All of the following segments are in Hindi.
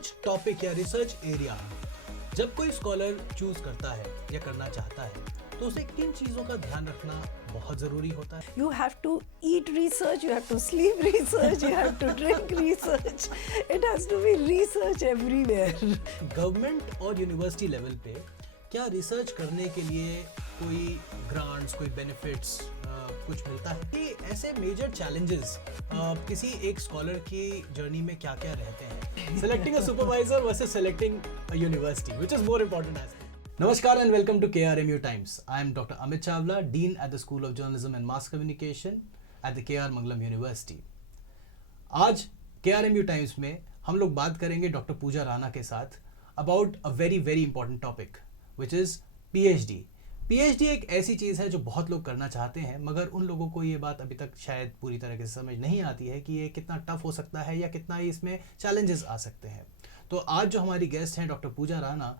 रिसर्च टॉपिक या रिसर्च एरिया जब कोई स्कॉलर चूज करता है या करना चाहता है तो उसे किन चीजों का ध्यान रखना बहुत जरूरी होता है? You have to eat research, you have to sleep research, you have to drink research. It has to be research everywhere. Government और यूनिवर्सिटी लेवल पे क्या रिसर्च करने के लिए कोई ग्रांट्स, कोई बेनिफिट्स कुछ मिलता है? कि ऐसे मेजर चैलेंजेस किसी एक स्कॉलर की जर्नी में क्या क्या रहते हैं? Selecting a supervisor versus selecting a university, which is more important as? Namaskar and welcome to KRMU Times. I am Dr. Amit Chawla, Dean at the School of Journalism and Mass Communication at the KR Mangalam University. आज KRMU Times में हम लोग बात करेंगे डॉक्टर पूजा राणा के साथ about a very very important topic which is PhD. PhD एक ऐसी चीज़ है जो बहुत लोग करना चाहते हैं मगर उन लोगों को ये बात अभी तक शायद पूरी तरह से समझ नहीं आती है कि ये कितना टफ हो सकता है या कितना ही इसमें चैलेंजेस आ सकते हैं. तो आज जो हमारी गेस्ट हैं डॉक्टर पूजा राणा,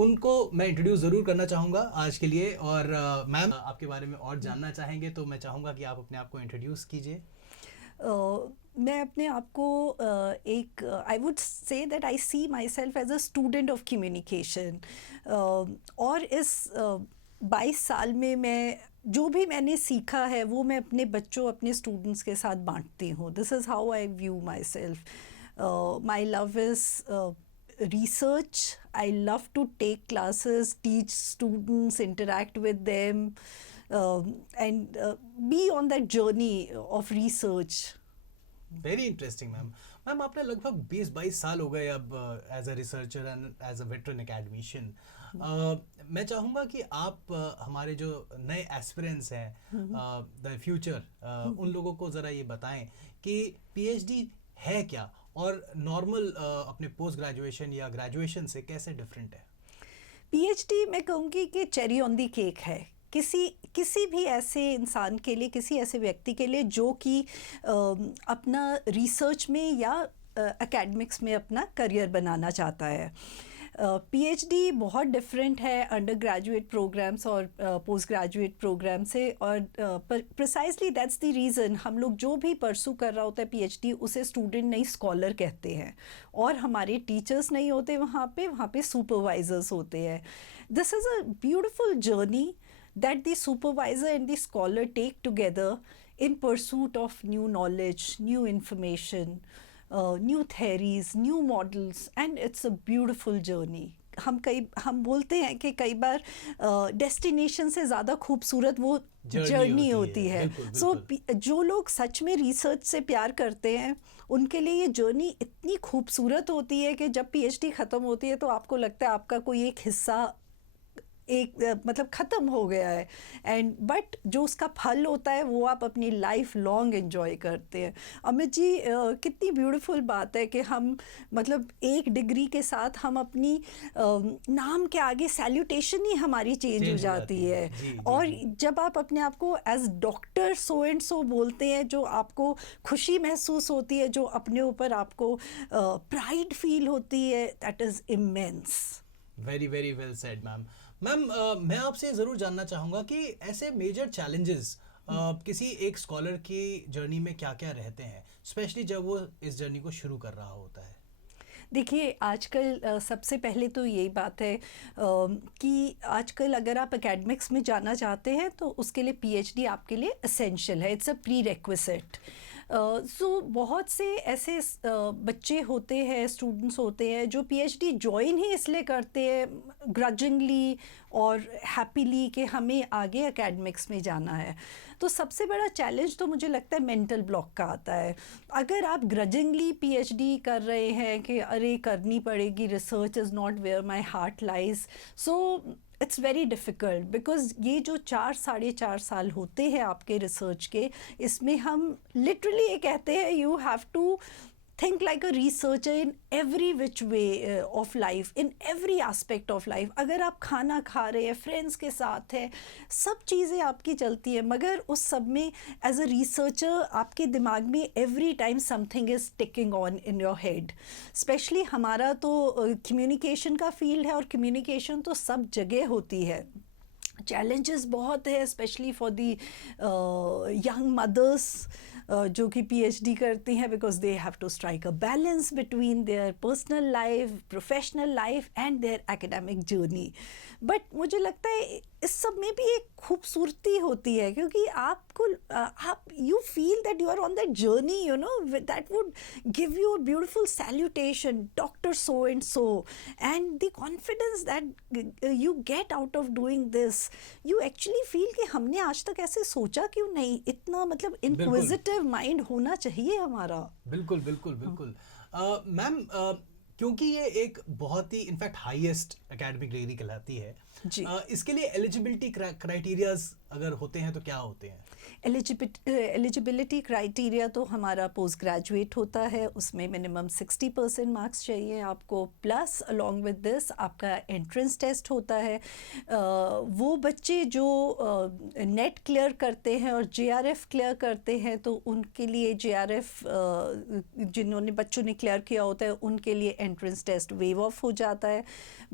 उनको मैं इंट्रोड्यूस ज़रूर करना चाहूँगा आज के लिए. और मैम आपके बारे में और जानना चाहेंगे तो मैं चाहूँगा कि आप अपने आप को इंट्रोड्यूस कीजिए. मैं अपने आप को एक I would say that I see myself as a student of communication. और इस 22 साल में मैं जो भी मैंने सीखा है वो मैं अपने बच्चों, अपने स्टूडेंट्स के साथ बांटती हूँ. This is how eye view my self. My love is research. I love to take classes, teach students, interact with them, and be on that journey of research. Very interesting ma'am. Ma'am आपने लगभग 20-22 साल हो गए अब as a researcher and as a veteran academician. मैं चाहूँगा कि आप हमारे जो नए एस्पिरेंट्स हैं, द फ्यूचर, उन लोगों को ज़रा ये बताएं कि पीएचडी है क्या और नॉर्मल अपने पोस्ट ग्रेजुएशन या ग्रेजुएशन से कैसे डिफरेंट है? पीएचडी मैं कहूँगी कि चेरी ऑन दी केक है किसी भी ऐसे इंसान के लिए, किसी ऐसे व्यक्ति के लिए जो कि अपना रिसर्च में या एकेडमिक्स में अपना करियर बनाना चाहता है. पीएचडी बहुत डिफरेंट है अंडर ग्रेजुएट प्रोग्राम्स और पोस्ट ग्रेजुएट प्रोग्राम से. और प्रिसाइसली दैट्स द रीज़न हम लोग जो भी परसू कर रहा होता है पीएचडी उसे स्टूडेंट नहीं स्कॉलर कहते हैं. और हमारे टीचर्स नहीं होते वहाँ पे सुपरवाइजर्स होते हैं. This is a beautiful journey that the supervisor and the scholar take together in pursuit of new knowledge, new information, new theories, new models, and it's a beautiful journey. हम बोलते हैं कि कई बार डेस्टिनेशन से ज़्यादा खूबसूरत वो जर्नी होती है. सो जो लोग सच में रिसर्च से प्यार करते हैं उनके लिए ये जर्नी इतनी खूबसूरत होती है कि जब पीएचडी ख़त्म होती है तो आपको लगता है आपका कोई एक हिस्सा मतलब ख़त्म हो गया है. एंड बट जो उसका फल होता है वो आप अपनी लाइफ लॉन्ग एंजॉय करते हैं. अमित जी, कितनी ब्यूटीफुल बात है कि हम मतलब एक डिग्री के साथ हम अपनी नाम के आगे सैल्यूटेशन ही हमारी चेंज हो जाती है. जी, और जी. जब आप अपने आप को as doctor so and so बोलते हैं, जो आपको खुशी महसूस होती है, जो अपने ऊपर आपको प्राइड फील होती है, that is immense. Very very well said ma'am. Ma'am मैं आपसे ज़रूर जानना चाहूँगा कि ऐसे मेजर चैलेंजेस किसी एक स्कॉलर की जर्नी में क्या क्या रहते हैं, स्पेशली जब वो इस जर्नी को शुरू कर रहा होता है. देखिए, आजकल सबसे पहले तो यही बात है कि आजकल अगर आप एकेडमिक्स में जाना चाहते हैं तो उसके लिए पीएचडी आपके लिए एसेंशियल है. It's a prerequisite. So बहुत से ऐसे बच्चे होते हैं, स्टूडेंट्स होते हैं जो पीएचडी ज्वाइन ही इसलिए करते हैं ग्रजिंगली और हैप्पीली कि हमें आगे एकेडमिक्स में जाना है. तो सबसे बड़ा चैलेंज तो मुझे लगता है मेंटल ब्लॉक का आता है. अगर आप ग्रजिंगली पीएचडी कर रहे हैं कि अरे करनी पड़ेगी, research is not where my heart lies, so it's very difficult. Because ये जो 4-4.5 साल होते हैं आपके रिसर्च के, इसमें हम लिटरली ये कहते हैं you have to think like a researcher in every which way of life, in every aspect of life. अगर आप खाना खा रहे हैं, फ्रेंड्स के साथ है, सब चीज़ें आपकी चलती है, मगर उस सब में एज अ रिसर्चर आपके दिमाग में every time something is ticking on in your head. Specially हमारा तो कम्युनिकेशन का फील्ड है और कम्युनिकेशन तो सब जगह होती है. चैलेंजेस बहुत है, specially for the young mothers जो कि पीएचडी करती हैं, because they have to strike a balance between their personal life, professional life and their academic journey. But मुझे लगता है इस सब में भी एक खूबसूरती होती है, क्योंकि आपको आप you feel that you are on that journey, you know, that would give you a beautiful salutation, doctor so and so, and the confidence that you get out of doing this, you actually feel कि हमने आज तक ऐसे सोचा क्यों नहीं. इतना मतलब इंक्विजिटिव माइंड होना चाहिए हमारा. बिल्कुल बिल्कुल बिल्कुल. मैम, क्योंकि ये एक बहुत ही इनफैक्ट हाईएस्ट एकेडमिक डिग्री कहलाती है, जी. इसके लिए एलिजिबिलिटी क्राइटेरियाज अगर होते हैं तो क्या होते हैं? एलिजिबिलिटी क्राइटेरिया तो हमारा पोस्ट ग्रेजुएट होता है, उसमें मिनिमम 60% मार्क्स चाहिए आपको, प्लस अलॉन्ग विद दिस आपका एंट्रेंस टेस्ट होता है. वो बच्चे जो नेट क्लियर करते हैं और जेआरएफ क्लियर करते हैं, तो उनके लिए जेआरएफ जिन्होंने बच्चों ने क्लियर किया होता है उनके लिए एंट्रेंस टेस्ट वेव ऑफ हो जाता है.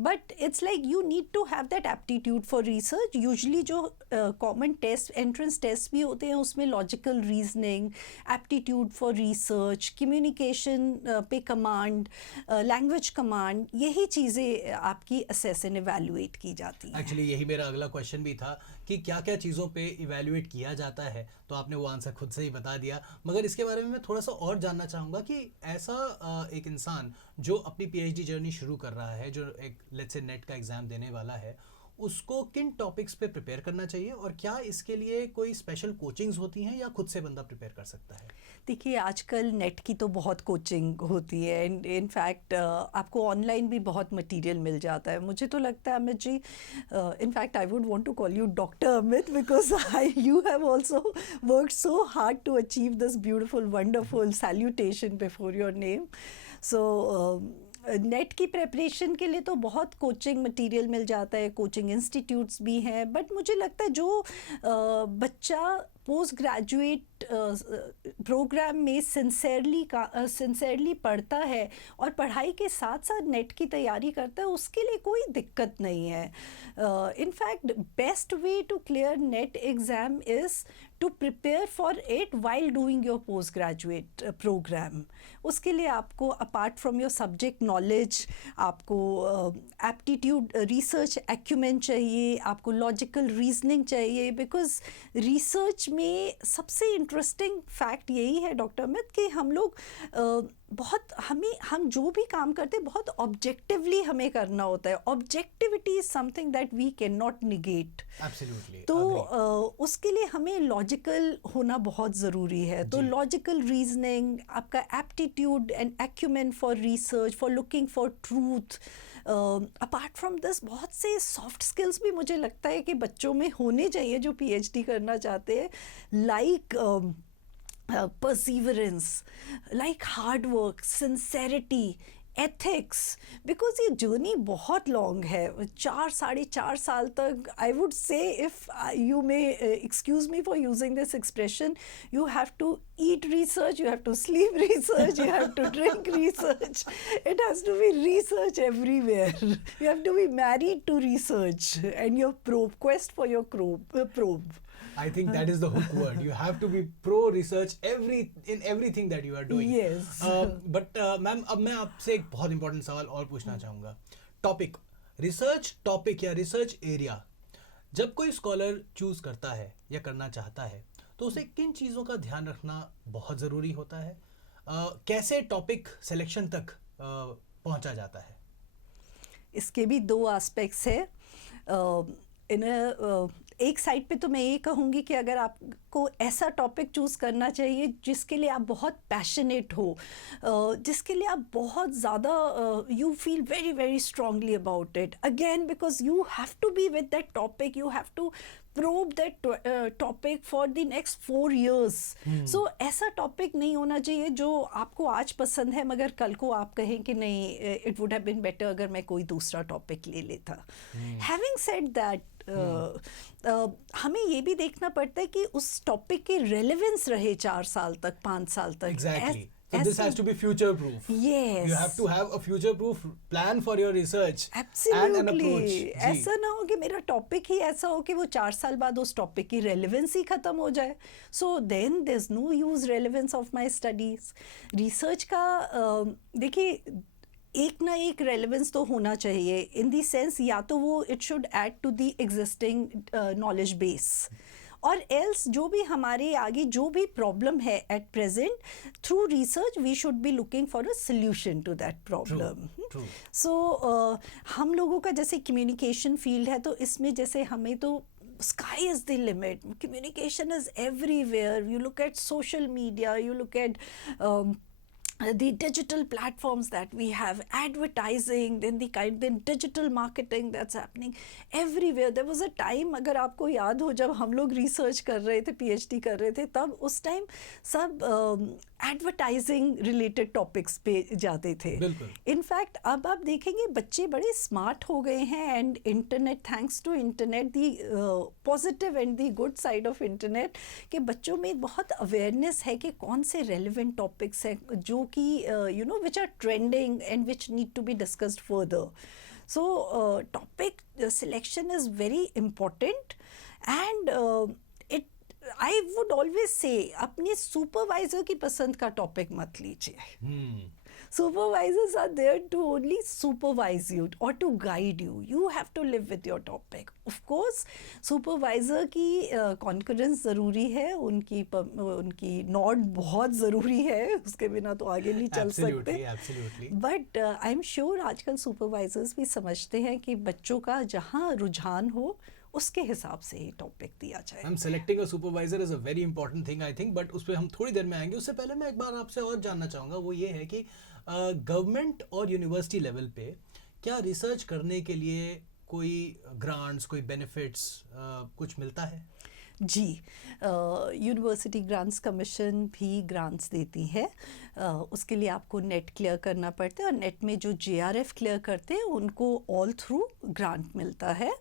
But it's like you need to have that aptitude for research. Usually जो कॉमन टेस्ट, एंट्रेंस टेस्ट भी होते हैं, उसमें logical reasoning, aptitude for research, communication पे कमांड, लैंग्वेज कमांड, यही चीज़ें आपकी असेस एंड इवैल्यूएट की जाती हैं. एक्चुअली यही मेरा अगला क्वेश्चन भी था कि क्या क्या चीज़ों पे इवैल्यूएट किया जाता है, तो आपने वो आंसर खुद से ही बता दिया. मगर इसके बारे में मैं थोड़ा सा और जानना चाहूँगा कि ऐसा एक इंसान जो अपनी पीएचडी जर्नी शुरू कर रहा है, जो एक लेट्स से नेट का एग्ज़ाम देने वाला है, उसको किन टॉपिक्स पे प्रिपेयर करना चाहिए, और क्या इसके लिए कोई स्पेशल कोचिंग्स होती हैं या खुद से बंदा प्रिपेयर कर सकता है? देखिए, आजकल नेट की तो बहुत कोचिंग होती है, एंड इनफैक्ट आपको ऑनलाइन भी बहुत मटेरियल मिल जाता है. मुझे तो लगता है Amit ji, in fact I would want to call you doctor Amit, because you have also worked so hard to achieve this beautiful wonderful salutation before your name. So NET की प्रेपरेशन के लिए तो बहुत कोचिंग मटेरियल मिल जाता है, कोचिंग इंस्टीट्यूट्स भी हैं. बट मुझे लगता है जो बच्चा पोस्ट ग्रेजुएट प्रोग्राम में सिंसेरली पढ़ता है और पढ़ाई के साथ साथ नेट की तैयारी करता है, उसके लिए कोई दिक्कत नहीं है. In fact best way to clear NET exam is to prepare for it while doing your post graduate programme. उसके लिए आपको apart from your subject knowledge, आपको एप्टीट्यूड, रिसर्च एक्यूमेन चाहिए, आपको लॉजिकल रीजनिंग चाहिए. बिकॉज रिसर्च में सबसे इंटरेस्टिंग फैक्ट यही है डॉक्टर अमित कि हम लोग हम जो भी काम करते हैं बहुत ऑब्जेक्टिवली हमें करना होता है. Objectivity is something that we can not negate. Absolutely. तो उसके लिए हमें लॉजिकल होना बहुत ज़रूरी है. तो लॉजिकल रीजनिंग, आपका aptitude and acumen for research, for looking for truth. Apart from this बहुत से सॉफ्ट स्किल्स भी मुझे लगता है कि बच्चों में होने चाहिए जो पीएचडी करना चाहते हैं, like perseverance, like hard work, sincerity, ethics. Because ये जर्नी बहुत लॉन्ग है, 4-4.5 साल तक. I would say, if you may excuse me for using this expression, you have to eat research, you have to sleep research, you have to drink research. It has to be research everywhere. You have to be married to research and your quest for your probe. I think that is the hook word. You have to be pro research in everything that you are doing. Yes. But ma'am, अब मैं आपसे एक बहुत इंपॉर्टेंट सवाल और पूछना चाहूँगा. टॉपिक, रिसर्च टॉपिक या रिसर्च एरिया, जब कोई स्कॉलर चूज करता है या करना चाहता है, तो उसे किन चीज़ों का ध्यान रखना बहुत ज़रूरी होता है? कैसे टॉपिक सिलेक्शन तक पहुंचा जाता है? इसके भी 2 एस्पेक्ट्स है. एक साइड पे तो मैं ये कहूँगी कि अगर आपको ऐसा टॉपिक चूज़ करना चाहिए जिसके लिए आप बहुत पैशनेट हो, जिसके लिए आप बहुत ज़्यादा you feel very very strongly about it, again because you have to be with that topic, you have to probe that topic for the next 4 years. So ऐसा टॉपिक नहीं होना चाहिए जो आपको आज पसंद है मगर कल को आप कहें कि नहीं, it would have been better अगर मैं कोई दूसरा टॉपिक ले लेता. Having said that, हमें ये भी देखना पड़ता है कि उस टॉपिक की रेलेवेंस रहे 4 साल तक, 5 साल तक. Exactly. So this has to be future proof. Yes. You have to have a future proof plan for your research and an approach. Absolutely. ऐसा ना हो कि मेरा टॉपिक ही ऐसा हो कि वो 4 साल बाद उस टॉपिक की रेलेवेंस ही खत्म हो जाए. So then there is no use relevance of my studies. Research का देखिए एक ना एक रेलेवेंस तो होना चाहिए इन दी सेंस या तो वो it should add to the existing knowledge base और एल्स जो भी हमारे आगे जो भी प्रॉब्लम है at present through research we should be looking for a solution to that problem. So हम लोगों का जैसे कम्युनिकेशन फील्ड है तो इसमें जैसे हमें तो sky is the limit. Communication is everywhere. You look at social media, you look at the digital platforms that we have, advertising, then digital marketing that's happening everywhere. There was a time, अगर आपको याद हो जब हम लोग रिसर्च कर रहे थे, PhD कर रहे थे, तब उस टाइम सब एडवर्टाइजिंग रिलेटेड टॉपिक्स पे जाते थे. इनफैक्ट अब आप देखेंगे बच्चे बड़े स्मार्ट हो गए हैं and internet, thanks to internet, the positive and the good side of internet, कि बच्चों में बहुत अवेयरनेस है कि कौन से रेलिवेंट टॉपिक्स हैं जो कि you know which are trending and which need to be discussed further. So topic selection is very important and I would always say अपने सुपरवाइजर की पसंद का टॉपिक मत लीजिए. Supervisors are there to only supervise you or to guide you. You have to live with your topic. Of course, supervisor की concurrence ज़रूरी है, उनकी नॉड बहुत ज़रूरी है, उसके बिना तो आगे नहीं चल सकते. Absolutely. But I'm sure आजकल supervisors भी समझते हैं कि बच्चों का जहाँ रुझान हो उसके हिसाब से ही टॉपिक दिया जाए. I'm selecting a supervisor is a very important thing I think, but उस पर हम थोड़ी देर में आएंगे. उससे पहले मैं एक बार आपसे और जानना चाहूँगा, वो ये है कि गवर्नमेंट और यूनिवर्सिटी लेवल पे क्या रिसर्च करने के लिए कोई ग्रांट्स, कोई बेनिफिट्स कुछ मिलता है? जी, यूनिवर्सिटी ग्रांट्स कमीशन भी ग्रांट्स देती है. उसके लिए आपको नेट क्लियर करना पड़ता है और नेट में जो JRF क्लियर करते हैं उनको ऑल थ्रू ग्रांट मिलता है.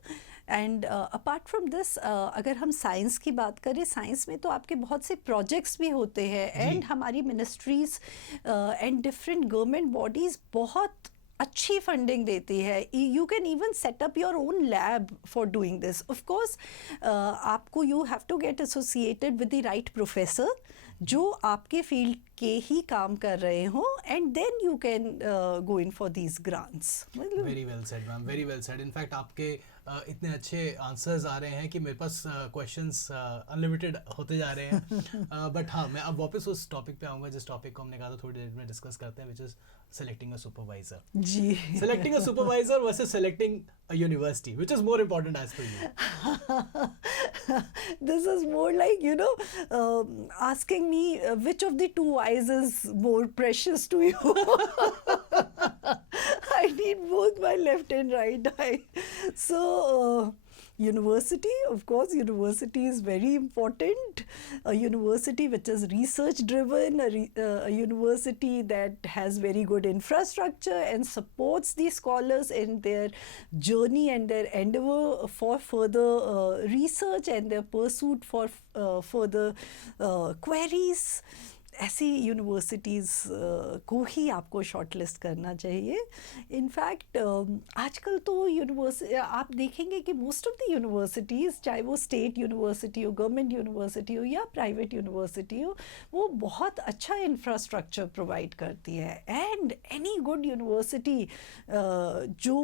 एंड अपार्ट फ्रॉम दिस अगर हम साइंस की बात करें, साइंस में तो आपके बहुत से प्रोजेक्ट्स भी होते हैं एंड हमारी ministries and different government bodies बहुत अच्छी फंडिंग देती है. You can even set up your own lab for doing this. Of course आपको you have to get associated with the right professor जो आपके फील्ड के ही काम कर रहे हों and then you can go in for these grants. Very well said ma'am, very well said. In fact आपके इतने अच्छे आंसर्स आ रहे हैं कि मेरे पास क्वेश्चंस अनलिमिटेड होते जा रहे हैं. बट हाँ, मैं अब वापस उस टॉपिक पे आऊँगा जिस टॉपिक को हमने कहा था थोड़ी देर में डिस्कस करते हैं, which is selecting a supervisor. जी. Selecting a supervisor versus selecting a university, which is more important as per you? This is more like, you know, asking me which of the two eyes is more precious to you. I need both my left and right eye. So, university, of course, university is very important. A university which is research driven, a university that has very good infrastructure and supports the scholars in their journey and their endeavor for further research and their pursuit for further queries. ऐसी यूनिवर्सिटीज़ को ही आपको शॉर्टलिस्ट करना चाहिए. इनफैक्ट आजकल तो आप देखेंगे कि मोस्ट ऑफ द यूनिवर्सिटीज़, चाहे वो स्टेट यूनिवर्सिटी हो, गवर्नमेंट यूनिवर्सिटी हो या प्राइवेट यूनिवर्सिटी हो, वो बहुत अच्छा इंफ्रास्ट्रक्चर प्रोवाइड करती है. एंड एनी गुड यूनिवर्सिटी जो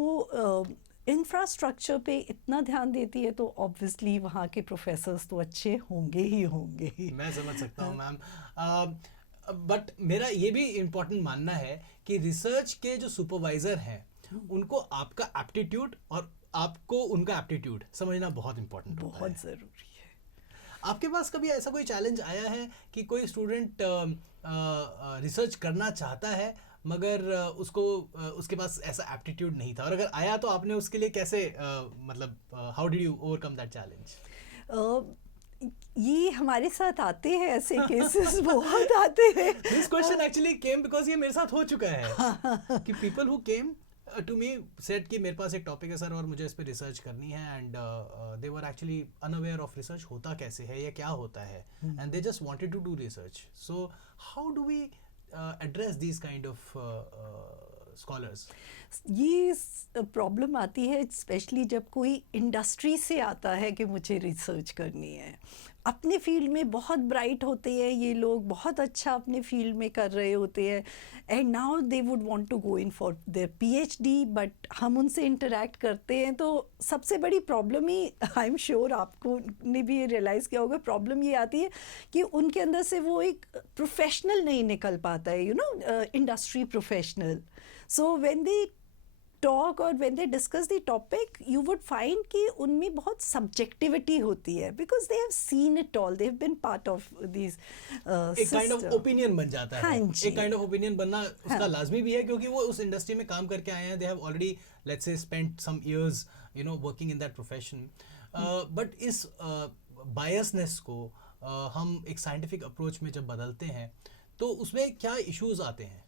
इंफ्रास्ट्रक्चर पे इतना ध्यान देती है तो ऑब्वियसली वहाँ के प्रोफेसर्स तो अच्छे होंगे ही होंगे. मैं समझ सकता हूँ मैम. बट मेरा ये भी इम्पोर्टेंट मानना है कि रिसर्च के जो सुपरवाइजर हैं उनको आपका एप्टीट्यूड और आपको उनका एप्टीट्यूड समझना बहुत इम्पोर्टेंट होता है. बहुत ज़रूरी है. आपके पास कभी ऐसा कोई चैलेंज आया है कि कोई स्टूडेंट रिसर्च करना चाहता है मगर उसके पास ऐसा एप्टीट्यूड नहीं था, और अगर आया तो आपने उसके लिए कैसे मतलब how did you overcome that challenge? ये हमारे साथ आते हैं, ऐसे केसेस बहुत आते हैं. This question actually came because ये मेरे साथ हो चुका है कि people who came to me said कि मेरे पास एक टॉपिक है सर और मुझे इस पे रिसर्च करनी है, and they were actually unaware of research होता कैसे है या क्या होता है, and they just wanted to do research. So how do we address these kind of scholars? ये प्रॉब्लम आती है स्पेशली जब कोई इंडस्ट्री से आता है कि मुझे रिसर्च करनी है। अपने फील्ड में बहुत ब्राइट होते हैं ये लोग, बहुत अच्छा अपने फील्ड में कर रहे होते हैं, and now they would want to go in for their PhD, but हम उनसे इंटरेक्ट करते हैं तो सबसे बड़ी प्रॉब्लम ही, आई एम श्योर आपको ने भी ये रियलाइज़ किया होगा, प्रॉब्लम ये आती है कि उनके अंदर से वो एक प्रोफेशनल नहीं निकल पाता है, industry professional. So when they talk और when they discuss the topic, you would find कि उनमें बहुत सब्जेक्टिविटी होती है, because they have seen it all, they have been part of this एक काइंड ऑफ ओपिनियन बन जाता है। हाँ जी। एक काइंड ऑफ ओपिनियन बनना उसका लाजमी भी है, क्योंकि वो उस इंडस्ट्री में काम करके आए हैं, they have already let's say spent some years working in that profession. But इस बायसनेस को हम एक साइंटिफिक अप्रोच में जब बदलते हैं तो उसमें क्या इश्यूज आते हैं?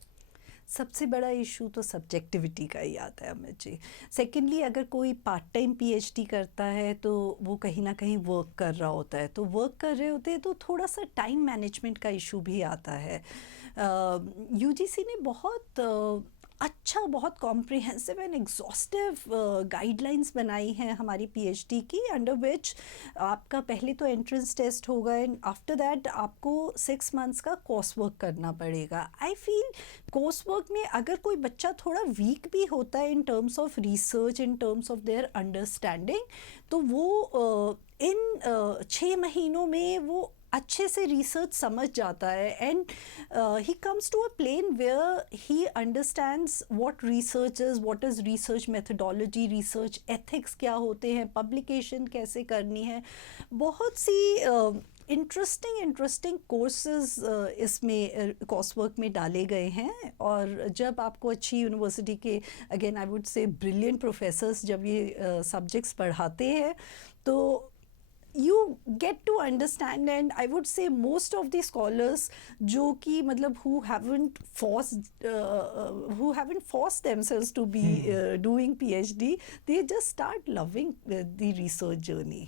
सबसे बड़ा इशू तो सब्जेक्टिविटी का ही आता है अमित जी। सेकेंडली, अगर कोई पार्ट टाइम पीएचडी करता है तो वो कहीं ना कहीं वर्क कर रहा होता है, तो वर्क कर रहे होते हैं तो थोड़ा सा टाइम मैनेजमेंट का इशू भी आता है। यूजीसी ने बहुत अच्छा, बहुत कॉम्प्रिहेंसिव एंड एग्जॉस्टिव गाइडलाइंस बनाई हैं हमारी पीएचडी की, अंडर विच आपका पहले तो एंट्रेंस टेस्ट होगा एंड आफ्टर दैट आपको 6 मंथ्स का कोर्स वर्क करना पड़ेगा। आई फील कोर्स वर्क में अगर कोई बच्चा थोड़ा वीक भी होता है in terms of research, in terms of their understanding, तो वो इन 6 महीनों में वो अच्छे से रिसर्च समझ जाता है, and he comes to a plane where he understands what research is, what is research methodology, research ethics क्या होते हैं, पब्लिकेशन कैसे करनी है। बहुत सी इंटरेस्टिंग कोर्सेज इसमें कोर्स वर्क में डाले गए हैं, और जब आपको अच्छी यूनिवर्सिटी के, अगेन आई वुड से ब्रिलियंट प्रोफेसर्स जब ये सब्जेक्ट्स पढ़ाते हैं तो you get to understand, and I would say most of the scholars जो कि मतलब who haven't forced themselves to be doing PhD, they just start loving the research journey.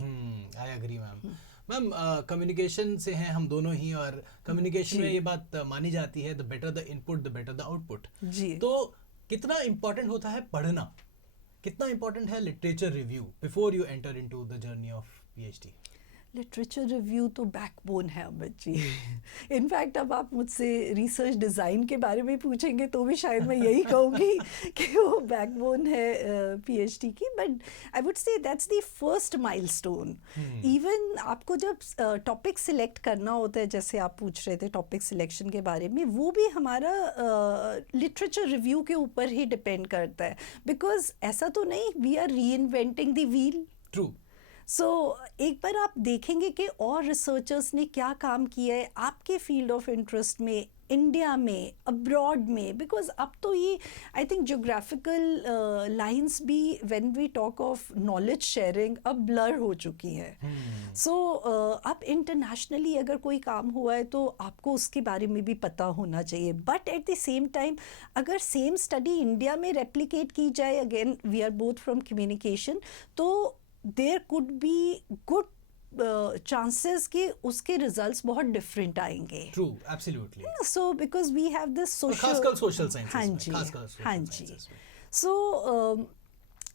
I agree ma'am. Communication से हैं हम दोनों ही, और कम्युनिकेशन में ये बात मानी जाती है, the better the input the better the output. जी। तो कितना इम्पोर्टेंट होता है पढ़ना, कितना इम्पोर्टेंट है literature review before you enter into the journey of PhD? Literature review तो बैकबोन है अमित जी। इनफैक्ट अब आप मुझसे रिसर्च डिज़ाइन के बारे में पूछेंगे तो भी शायद मैं यही कहूँगी कि वो बैकबोन है पीएचडी की, बट आई वुड से that's the first milestone. Even आपको जब टॉपिक सिलेक्ट करना होता है, जैसे आप पूछ रहे थे टॉपिक सिलेक्शन के बारे में, वो भी हमारा लिटरेचर रिव्यू के ऊपर ही डिपेंड करता है, बिकॉज ऐसा तो नहीं वी आर री इन्वेंटिंग द व्हील। ट्रू। सो एक बार आप देखेंगे कि और रिसर्चर्स ने क्या काम किया है आपके फील्ड ऑफ इंटरेस्ट में, इंडिया में, अब्रॉड में, बिकॉज अब तो ये आई थिंक जोग्राफिकल लाइंस भी when we talk of knowledge sharing अब ब्लर हो चुकी हैं। सो अब इंटरनेशनली अगर कोई काम हुआ है तो आपको उसके बारे में भी पता होना चाहिए, but at the same time अगर सेम स्टडी इंडिया में रेप्लिकेट की जाए, again we are both from communication, तो there could be good chances कि उसके results बहुत different आएंगे। True, absolutely. So because we have this social, खासकर social sciences हाँ में, जी, खासकर social हाँ जी। sciences में। So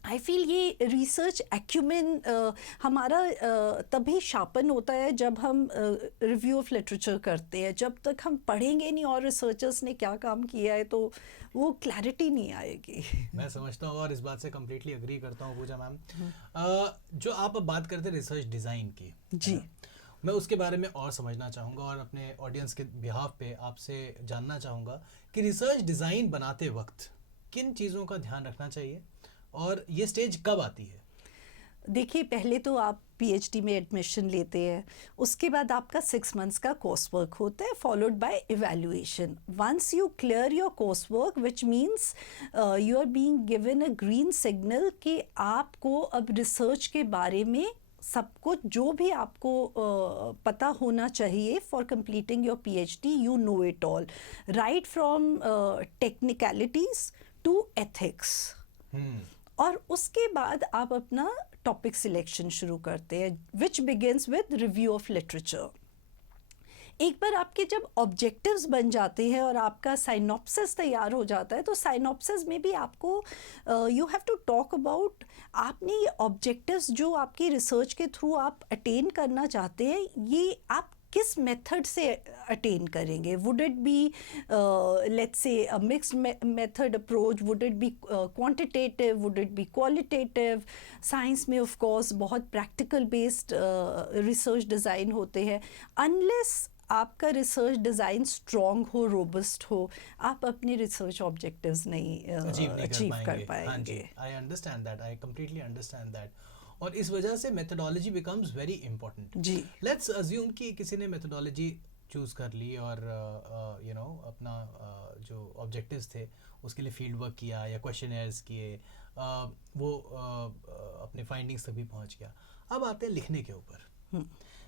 आई फील ये रिसर्च एक्यूमेन हमारा तभी शार्पन होता है जब हम रिव्यू ऑफ लिटरेचर करते हैं। जब तक हम पढ़ेंगे नहीं और रिसर्चर्स ने क्या काम किया है तो वो क्लैरिटी नहीं आएगी। मैं समझता हूँ और इस बात से कम्प्लीटली अग्री करता हूँ पूजा मैम। जो आप अब बात करते हैं रिसर्च डिज़ाइन की, जी, मैं उसके बारे में और समझना चाहूँगा और अपने ऑडियंस के बिहाफ पे आपसे जानना चाहूँगा कि रिसर्च डिज़ाइन बनाते वक्त किन चीज़ों का ध्यान रखना चाहिए और ये स्टेज कब आती है? देखिए, पहले तो आप पीएचडी में एडमिशन लेते हैं, उसके बाद आपका 6 मंथ्स का कोर्स वर्क होता है followed by evaluation. Once you clear your course work which means you are being given a green signal कि आपको अब रिसर्च के बारे में सब कुछ जो भी आपको पता होना चाहिए for completing your PhD, you know it all, right from technicalities to ethics. और उसके बाद आप अपना टॉपिक सिलेक्शन शुरू करते हैं which begins with review of literature. एक बार आपके जब ऑब्जेक्टिव्स बन जाते हैं और आपका साइनॉप्सिस तैयार हो जाता है, तो साइनॉप्सिस में भी आपको you have to talk about आपने ये ऑब्जेक्टिव्स जो आपकी रिसर्च के थ्रू आप अटेन करना चाहते हैं, ये आप किस मेथड से अटेन करेंगे. Would it be let's say a mixed method approach, would it be quantitative, would it be qualitative. Science में ऑफ कोर्स बहुत प्रैक्टिकल बेस्ड रिसर्च डिज़ाइन होते हैं. अनलेस आपका रिसर्च डिज़ाइन स्ट्रॉन्ग हो, रोबस्ट हो, आप अपने रिसर्च ऑब्जेक्टिव्स नहीं अचीव कर पाएंगे. I understand that, I completely understand that. और इस वजह से मेथोडोलॉजी बिकम्स वेरी इंपॉर्टेंट. जी. लेट्स अज्यूम कि किसी ने मेथोडोलॉजी चूज़ कर ली और यू नो अपना जो ऑब्जेक्टिव्स थे उसके लिए फील्ड वर्क किया या क्वेश्चनर्स किए, वो अपने फाइंडिंग्स तक भी पहुंच गया. अब आते हैं लिखने के ऊपर,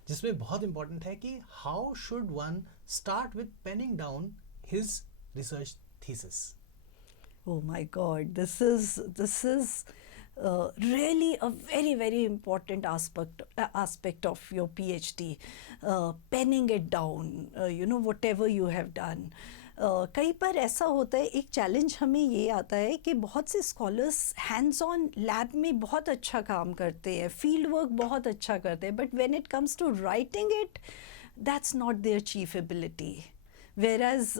जिसमें बहुत इंपॉर्टेंट है कि how should one start with penning down his research thesis. Oh my God, this is really a very very important aspect of your PhD. Penning it down, you know, whatever you have done. कई बार ऐसा होता है, एक चैलेंज हमें ये आता है कि बहुत से स्कॉलर्स हैंड्स ऑन लैब में बहुत अच्छा काम करते हैं, फील्ड वर्क बहुत अच्छा करते हैं, but when it comes to writing it, that's not their chief ability. Whereas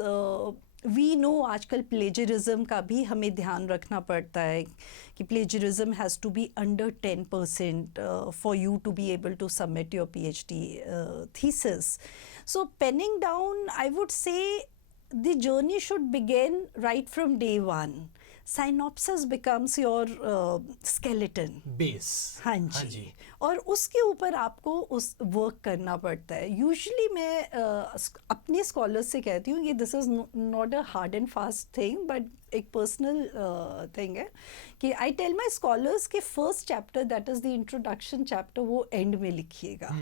we know आजकल प्लेजरिज्म का भी हमें ध्यान रखना पड़ता है कि plagiarism has to be under 10% for you to be able to submit your PhD thesis. So penning down, I would say the journey should begin right from day one. Synopsis becomes your skeleton. Base. हाँ जी. और उसके ऊपर आपको उस वर्क करना पड़ता है. यूजुअली मैं अपने स्कॉलर्स से कहती हूँ कि this is not a hard and fast thing, but एक पर्सनल थिंग है कि आई टेल माई स्कॉलर्स के first chapter, that is the introduction chapter, वो एंड में लिखिएगा.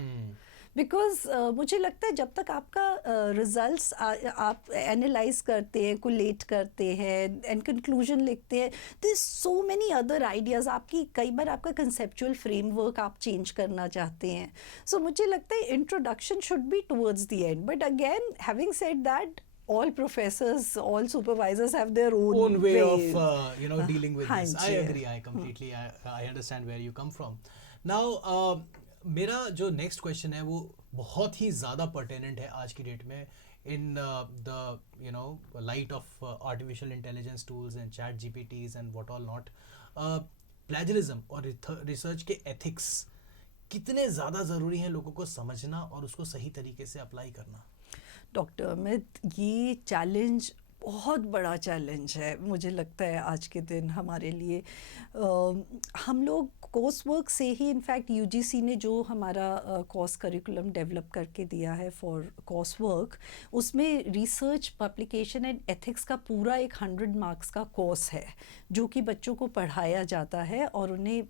बिकॉज मुझे लगता है जब तक आपका रिजल्ट्स आप एनालाइज करते हैं, कोलेट करते हैं एंड कंक्लूजन लिखते हैं, there so many other ideas. आपकी कई बार आपका कंसेप्चुअल फ्रेमवर्क आप चेंज करना चाहते हैं. सो मुझे लगता है introduction should be towards the end. But again, having said that, all professors, all supervisors have their own way of you know dealing with this. I agree, I completely I understand where you come from. Now मेरा जो नेक्स्ट क्वेश्चन है वो बहुत ही ज़्यादा पर्टेनेंट है आज की डेट में, in the you know light of artificial intelligence tools and chat GPTs and what all not. Plagiarism और रिसर्च के एथिक्स कितने ज़्यादा ज़रूरी हैं लोगों को समझना और उसको सही तरीके से अप्लाई करना. डॉक्टर अमित, ये चैलेंज बहुत बड़ा चैलेंज है मुझे लगता है आज के दिन हमारे लिए. हम लोग कोर्स वर्क से ही, इनफैक्ट UGC ने जो हमारा कोर्स करिकुलम डेवलप करके दिया है फॉर कोर्स वर्क, उसमें रिसर्च, पब्लिकेशन एंड एथिक्स का पूरा एक 100 मार्क्स का कोर्स है जो कि बच्चों को पढ़ाया जाता है और उन्हें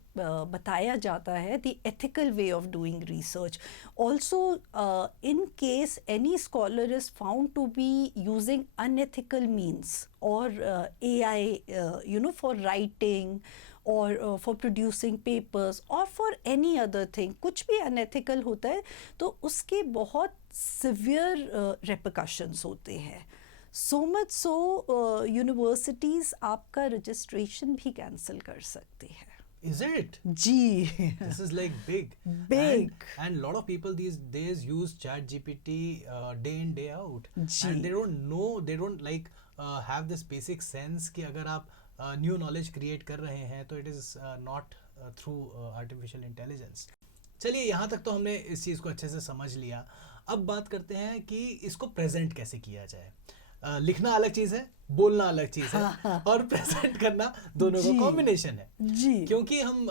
बताया जाता है the ethical way of doing research. Also in case any scholar is found to be using unethical means or AI you know for writing or for producing papers or for any other thing, कुछ भी unethical होता है तो उसके बहुत severe repercussions होते हैं. So much so universities आपका registration भी cancel कर सकते हैं. Is it? Ji. This is like big. Big. And a lot of people these days use chat GPT day in day out. Ji. And they don't know, they don't like have this basic sense कि अगर आप new knowledge create कर रहे हैं तो it is not through artificial intelligence. चलिए, यहाँ तक तो हमने इस चीज़ को अच्छे से समझ लिया. अब बात करते हैं कि इसको प्रेजेंट कैसे किया जाए. लिखना अलग चीज़ है, बोलना अलग चीज़ है, और प्रेजेंट करना दोनों का कॉम्बिनेशन है जी. क्योंकि हम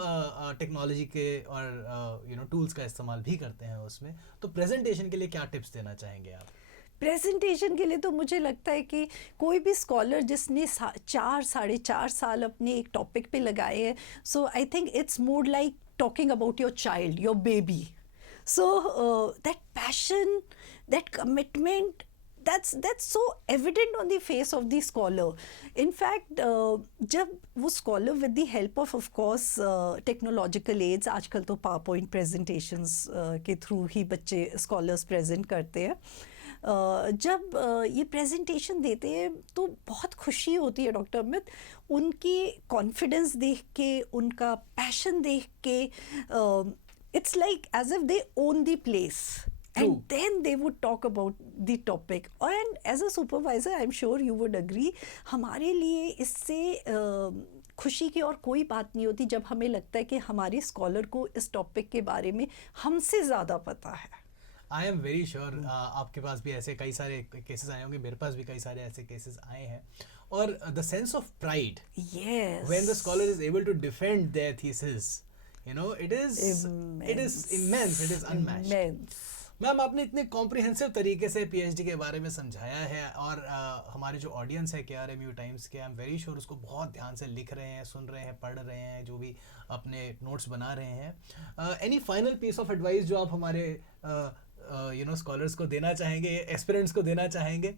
टेक्नोलॉजी के और यू नो टूल्स का इस्तेमाल भी करते हैं उसमें. तो प्रेजेंटेशन के लिए क्या टिप्स देना चाहेंगे आप? प्रेजेंटेशन के लिए तो मुझे लगता है कि कोई भी स्कॉलर जिसने 4-4.5 साल अपने एक टॉपिक पे लगाए हैं, so I think it's more like talking about your child, your baby. So that passion, that commitment, that's so evident on the face of the scholar. In fact, जब वो scholar with the help of course technological aids, आजकल तो PowerPoint presentations के through ही बच्चे scholars present करते हैं. जब ये प्रेजेंटेशन देते हैं तो बहुत खुशी होती है डॉक्टर अमित, उनकी कॉन्फिडेंस देख के, उनका पैशन देख के. It's like as if they own the place. True. And then they would talk about the topic. And as a supervisor, I'm sure you would agree, हमारे लिए इससे खुशी की और कोई बात नहीं होती जब हमें लगता है कि हमारे स्कॉलर को इस टॉपिक के बारे में हमसे ज़्यादा पता है. आई एम वेरी श्योर आपके पास भी ऐसे कई सारे केसेस आए होंगे, मेरे पास भी कई सारे ऐसे केसेस आए हैं. और the sense of pride Yes. when the scholar is able to defend their thesis, you know, it is immense, it is unmatched. Immense. Ma'am, आपने इतने कॉम्प्रिहेंसिव तरीके से पीएचडी के बारे में समझाया है और हमारे जो ऑडियंस है KRMU टाइम्स के, आई एम वेरी श्योर उसको बहुत ध्यान से लिख रहे हैं, सुन रहे हैं, पढ़ रहे हैं, जो भी अपने नोट्स बना रहे हैं. Any final piece of advice जो आप हमारे स्कॉलर्स को देना चाहेंगे, एस्पिरेंट्स को देना चाहेंगे?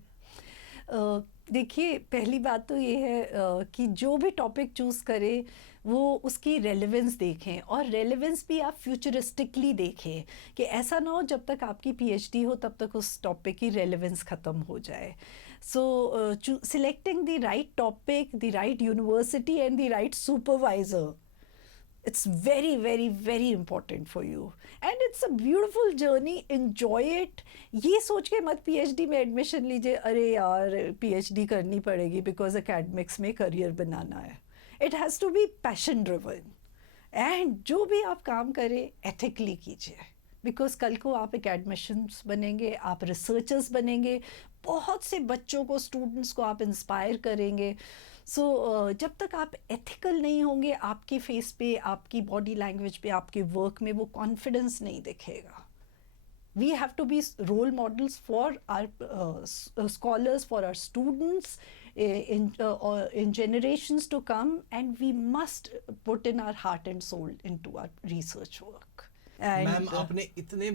देखिए, पहली बात तो ये है कि जो भी टॉपिक चूज़ करे वो उसकी रेलेवेंस देखें, और रेलेवेंस भी आप फ्यूचरिस्टिकली देखें कि ऐसा ना हो जब तक आपकी पीएचडी हो तब तक उस टॉपिक की रेलेवेंस ख़त्म हो जाए. So selecting the right topic, the right university and the right supervisor, it's very very very important for you and it's a beautiful journey. Enjoy it. ये सोच के मत पीएचडी में एडमिशन लीजिए, अरे यार पीएचडी करनी पड़ेगी बिकॉज एकेडमिक्स में करियर बनाना है. It has to be passion driven, and जो भी आप काम करें एथिकली कीजिए, बिकॉज कल को आप एकेडमिशियंस बनेंगे, आप रिसर्चर्स बनेंगे, बहुत से बच्चों को, स्टूडेंट्स को आप इंस्पायर करेंगे. सो जब तक आप एथिकल नहीं होंगे, आपके फेस पे, आपकी बॉडी लैंग्वेज पे, आपके वर्क में वो कॉन्फिडेंस नहीं दिखेगा. We have to be role models for our scholars, for our students in generations to come, and we must put in our heart and soul into our research work. Ma'am, आपने इतने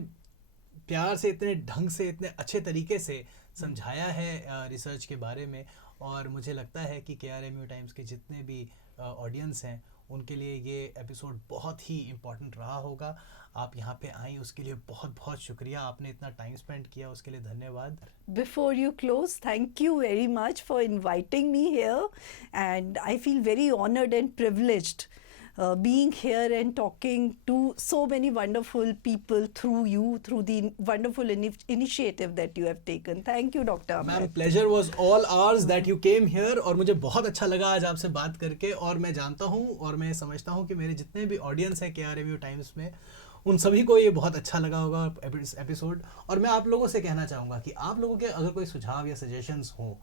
प्यार से, इतने ढंग से, इतने अच्छे तरीके से समझाया है रिसर्च के बारे में, और मुझे लगता है कि KRMU टाइम्स के जितने भी ऑडियंस हैं उनके लिए ये एपिसोड बहुत ही इम्पोर्टेंट रहा होगा. आप यहाँ पे आई उसके लिए बहुत बहुत शुक्रिया. आपने इतना टाइम स्पेंड किया उसके लिए धन्यवाद. Before you close, thank you very much for inviting me here, and I feel very honored and privileged being here and talking to so many wonderful people through you, through the wonderful initiative that you have taken. Thank you, Dr. Amit. Ma'am, pleasure was all hours that you came here, और मुझे बहुत अच्छा लगा आज आपसे बात करके. और मैं जानता हूँ और मैं समझता हूँ कि मेरे जितने भी ऑडियंस हैं KRMU टाइम्स में, उन सभी को ये बहुत अच्छा लगा होगा एपिसोड. और मैं आप लोगों से कहना चाहूँगा कि आप लोगों के अगर कोई सुझाव या सजेशंस हों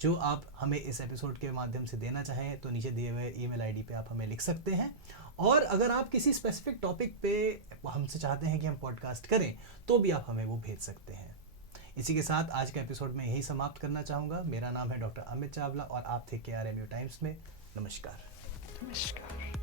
जो आप हमें इस एपिसोड के माध्यम से देना चाहें, तो नीचे दिए हुए ईमेल आईडी पे आप हमें लिख सकते हैं. और अगर आप किसी स्पेसिफिक टॉपिक पे हमसे चाहते हैं कि हम पॉडकास्ट करें, तो भी आप हमें वो भेज सकते हैं. इसी के साथ आज का एपिसोड में यही समाप्त करना चाहूँगा. मेरा नाम है डॉक्टर अमित चावला और आप थे KRMU टाइम्स में. नमस्कार. Namaskar.